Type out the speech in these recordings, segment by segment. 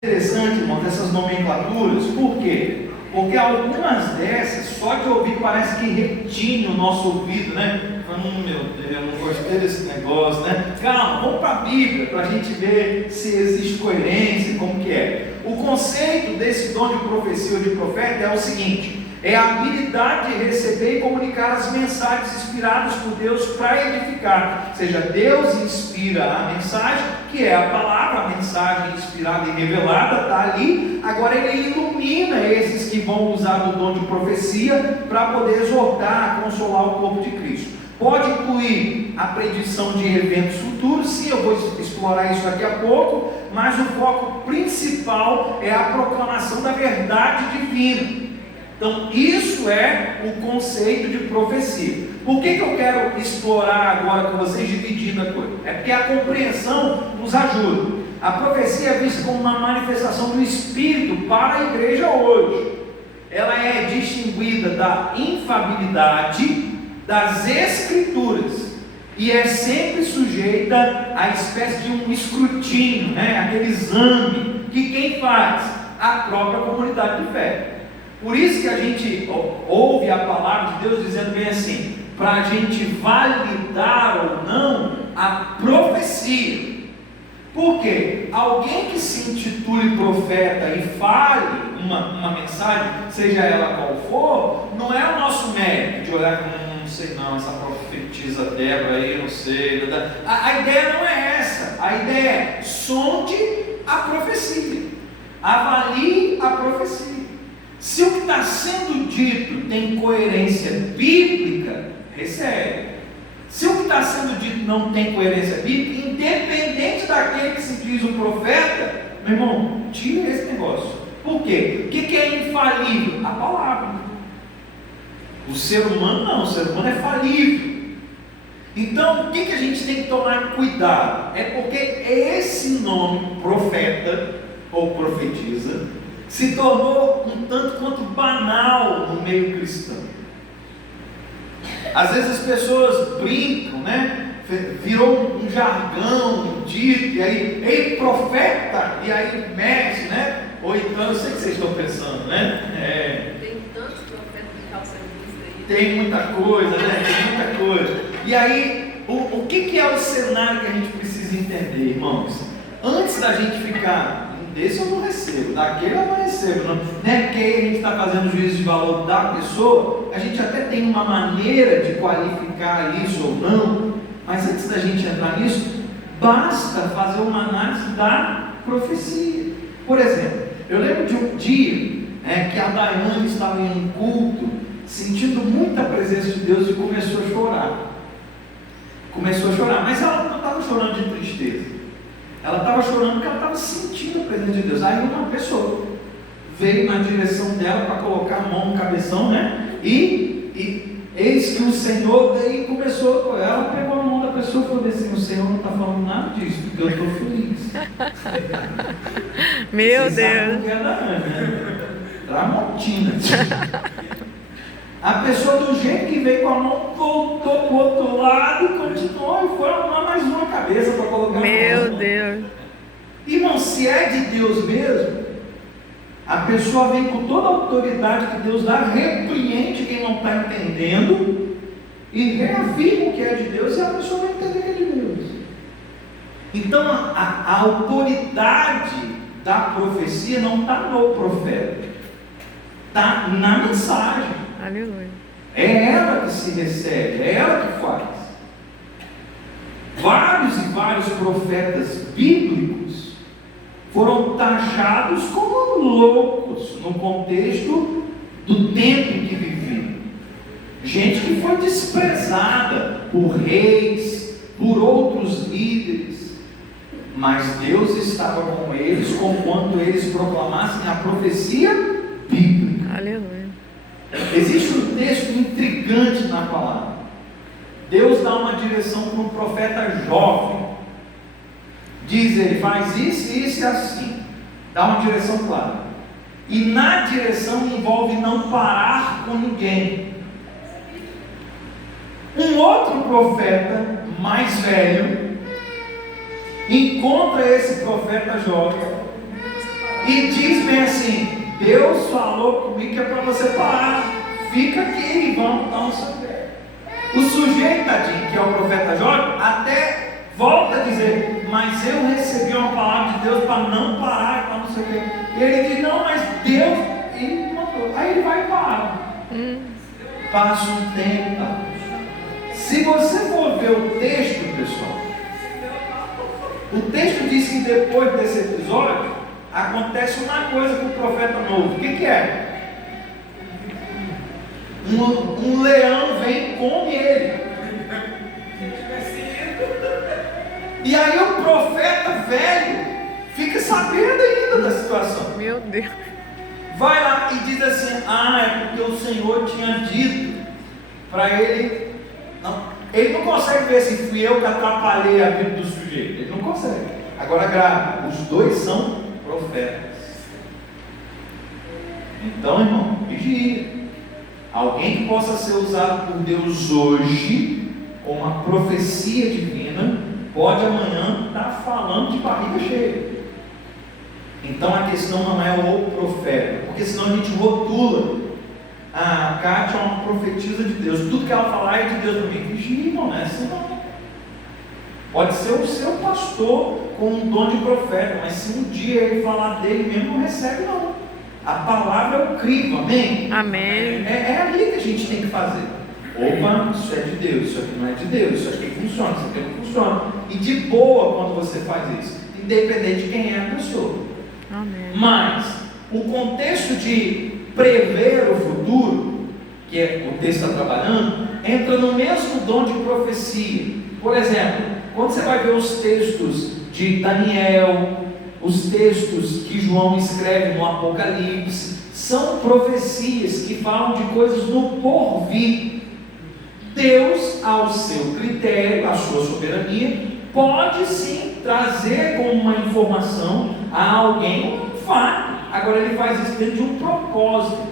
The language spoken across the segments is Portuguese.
Interessante, irmãos, essas nomenclaturas. Por quê? Porque algumas dessas, só de ouvir, parece que retine o nosso ouvido, né? Meu Deus, eu não gostei desse negócio, né? Calma, vamos para a Bíblia, para a gente ver se existe coerência, como que é. O conceito desse dom de profecia ou de profeta é o seguinte: é a habilidade de receber e comunicar as mensagens inspiradas por Deus para edificar. Ou seja, Deus inspira a mensagem, que é a palavra, a mensagem inspirada e revelada, está ali. Agora ele ilumina esses que vão usar o dom de profecia para poder exortar, consolar o corpo de Cristo. Pode incluir a predição de eventos futuros, sim, eu vou explorar isso daqui a pouco, mas o foco principal é a proclamação da verdade divina. Então, isso é o conceito de profecia. Por que eu quero explorar agora com vocês, dividindo a coisa? É porque a compreensão nos ajuda. A profecia é vista como uma manifestação do Espírito para a igreja hoje. Ela é distinguida da infabilidade das Escrituras e é sempre sujeita à espécie de um escrutínio, né? Aquele exame que quem faz? A própria comunidade de fé. Por isso que a gente ouve a palavra de Deus dizendo bem assim, para a gente validar ou não a profecia. Por quê? Alguém que se intitule profeta e fale uma mensagem, seja ela qual for, não é o nosso mérito de olhar como não sei não, essa profetisa Débora aí, não sei. A ideia não é essa. A ideia é sonde a profecia, avalie a profecia. Se o que está sendo dito tem coerência bíblica, recebe. Se o que está sendo dito não tem coerência bíblica, independente daquele que se diz o profeta, meu irmão, tira esse negócio. Por quê? O que é infalível? A palavra. O ser humano não, o ser humano é falível. Então, o que a gente tem que tomar cuidado? É porque esse nome, profeta ou profetisa, se tornou um tanto quanto banal no meio cristão. Às vezes as pessoas brincam, né? Virou um jargão, um dito, e aí, ei profeta, e aí mexe, né? Ou então, eu sei o que vocês estão pensando, né? Tem tantos profetas de calça justa aí. Tem muita coisa, né? Tem muita coisa. E aí, o que é o cenário que a gente precisa entender, irmãos? Antes da gente ficar, desse eu não recebo, daquele eu não recebo, não é porque a gente está fazendo juízo de valor da pessoa, a gente até tem uma maneira de qualificar isso ou não, mas antes da gente entrar nisso, basta fazer uma análise da profecia. Por exemplo, eu lembro de um dia que a Daiane estava em um culto, sentindo muita presença de Deus e começou a chorar. Mas ela não estava chorando de tristeza. Ela estava chorando porque ela estava sentindo a presença de Deus. Aí uma pessoa veio na direção dela para colocar a mão no cabeção, né? E eis que o Senhor daí começou, ela pegou a mão da pessoa e falou assim: o Senhor não está falando nada disso, porque eu estou feliz. Meu Vocês Deus. sabem o que é da Ana, né? Tramontina. A pessoa, do jeito que veio com a mão, voltou para o outro lado e continuou e foi arrumar mais uma cabeça para colocar a mão. Meu Deus. Irmão, se é de Deus mesmo, a pessoa vem com toda a autoridade que Deus dá, repreende quem não está entendendo e reafirma o que é de Deus, e a pessoa vai entender que é de Deus. Então a autoridade da profecia não está no profeta, está na mensagem. Aleluia. É ela que se recebe, é ela que faz. Vários e vários profetas bíblicos foram taxados como loucos no contexto do tempo em que viviam. Gente que foi desprezada por reis, por outros líderes, mas Deus estava com eles conquanto eles proclamassem a profecia bíblica. Aleluia. Existe um texto intrigante na palavra. Deus dá uma direção para um profeta jovem. Diz ele: faz isso, isso e assim. Dá uma direção clara. E na direção envolve não parar com ninguém. Um outro profeta mais velho encontra esse profeta jovem e diz bem assim: Deus falou comigo que é para você parar, fica aqui, vamos dar um saber. O sujeito, tadinho, que é o profeta Jó, até volta a dizer: mas eu recebi uma palavra de Deus para não parar, para não sei o quê. E ele diz: não, mas Deus, ele mandou. Aí ele vai e para. Passa um tempo. Se você for ver o texto, pessoal, o texto diz que depois desse episódio acontece uma coisa com o profeta novo. O que é? Um leão vem e come ele. E aí o profeta velho fica sabendo ainda da situação. Meu Deus. Vai lá e diz assim: é porque o Senhor tinha dito para ele. Não, ele não consegue ver se fui eu que atrapalhei a vida do sujeito. Ele não consegue. Agora grave, os dois são profetas. Então, irmão, vigia. Alguém que possa ser usado por Deus hoje com uma profecia divina pode amanhã estar falando de barriga cheia. Então a questão não é o profeta, porque senão a gente rotula. A Kátia é uma profetisa de Deus, tudo que ela falar é de Deus para mim. Vigia, irmão, não é assim não. Pode ser o seu pastor com um dom de profeta, mas se um dia ele falar dele mesmo, não recebe não. A palavra é o crivo, amém? Amém. É ali que a gente tem que fazer. Opa, isso é de Deus, isso aqui não é de Deus, isso aqui funciona, isso aqui não funciona. E de boa quando você faz isso, independente de quem é a pessoa. Amém. Mas o contexto de prever o futuro, que é o texto está trabalhando, entra no mesmo dom de profecia. Por exemplo, quando você vai ver os textos de Daniel, os textos que João escreve no Apocalipse, são profecias que falam de coisas no porvir. Deus, ao seu critério, à sua soberania, pode sim trazer como uma informação a alguém um fato. Agora ele faz isso dentro de um propósito.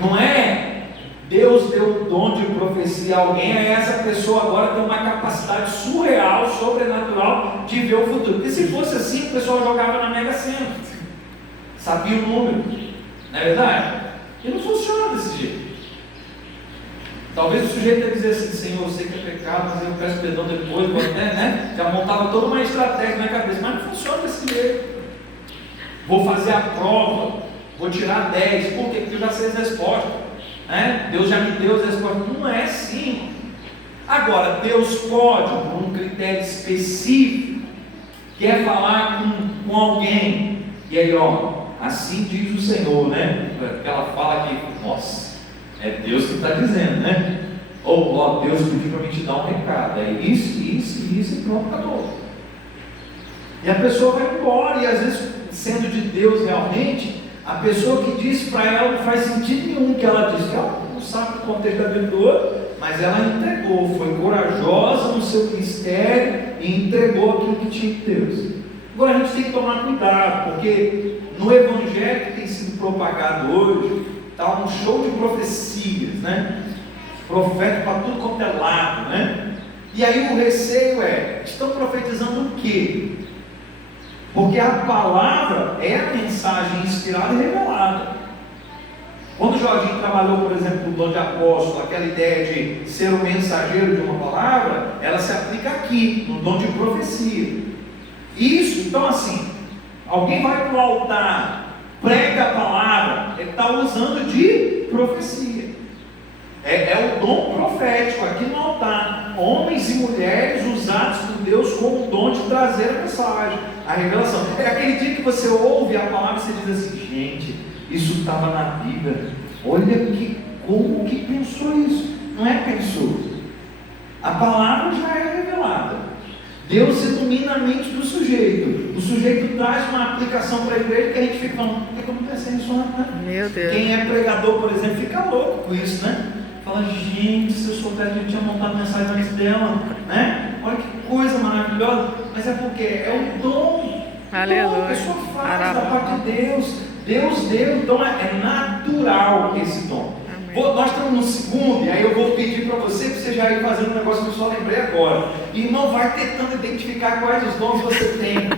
Não é Deus deu o dom de profecia a alguém, aí essa pessoa agora tem uma capacidade surreal, sobrenatural de ver o futuro. Porque se fosse assim, o pessoal jogava na Mega Sena, sabia o número, não é verdade? E não funciona desse jeito. Talvez o sujeito ia dizer assim: Senhor, eu sei que é pecado, mas eu peço perdão depois, né? Já montava toda uma estratégia na cabeça, mas não funciona desse jeito. Vou fazer a prova, vou tirar 10, por quê? Porque eu já sei as respostas, né? Deus já me deu as respostas. Não é assim. Agora, Deus pode, por um critério específico, quer falar com alguém, e aí, assim diz o Senhor, né? Aquela fala que, nossa, é Deus que está dizendo, né? Ou, Deus pediu para mim te dar um recado, é isso, e pronto, acabou. E a pessoa vai embora, e às vezes, sendo de Deus realmente, a pessoa que disse para ela não faz sentido nenhum que ela disse, que ela não sabe o contexto da vida toda, mas ela entregou, foi corajosa no seu ministério e entregou aquilo que tinha de Deus. Agora a gente tem que tomar cuidado, porque no evangelho que tem sido propagado hoje, está um show de profecias, né? Profeta para tudo quanto é lado, né? E aí o receio é, estão profetizando o quê? Porque a palavra é a mensagem inspirada e revelada. Quando o Jorginho trabalhou, por exemplo, no dom de apóstolo, aquela ideia de ser o mensageiro de uma palavra, ela se aplica aqui, no dom de profecia. Isso, então assim, alguém vai para o altar, prega a palavra, ele está usando de profecia. É o dom profético aqui no altar. Homens e mulheres usados por Deus com o dom de trazer a mensagem, a revelação. É aquele dia que você ouve a palavra e você diz assim: gente, isso estava na Bíblia. Olha como que pensou isso. Não é pensou. A palavra já é revelada. Deus ilumina a mente do sujeito. O sujeito traz uma aplicação para a igreja que a gente fica falando: por que eu não pensei nisso antes, né? Meu Deus. Quem é pregador, por exemplo, fica louco com isso, né? Fala: gente, se eu soubesse que eu tinha montado mensagem antes dela, né? Olha que coisa maravilhosa. Mas é porque é o dom. Aleluia. A pessoa faz da parte de Deus. Deus deu, então é natural esse dom. Nós estamos no segundo, e aí eu vou pedir para você já ir fazendo um negócio que eu só lembrei agora. E não vai tentando identificar quais os dons você tem.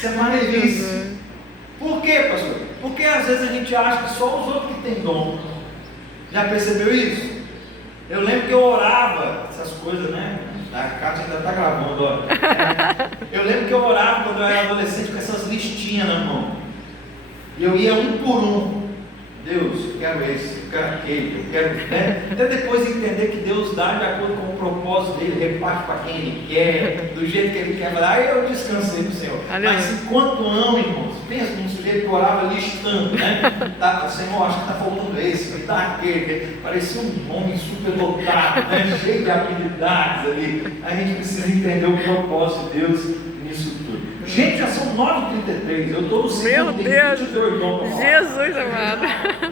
Isso é maneiríssimo. Por quê, pastor? Porque às vezes a gente acha que só os outros que têm dom. Já percebeu isso? Eu lembro que eu orava, essas coisas, né? A Kátia ainda está gravando, ó. Eu lembro que eu orava quando eu era adolescente com essas listinhas na mão. E eu ia um por um. Deus, eu quero esse, eu quero aquele, eu quero. Né? Até depois entender que Deus dá de acordo com o propósito dele, reparte para quem ele quer, do jeito que ele quer. Aí eu descansei no Senhor. Mas enquanto amo, irmãos, pensa num sujeito que orava listando, né? Tá, Senhor, acho que está faltando esse, me dá aquele. Parecia um homem superdotado, né? Cheio de habilidades ali. A gente precisa entender o propósito de Deus nisso tudo. Gente, já são 9h33. Eu estou no segundo. Meu Deus! Jesus amado!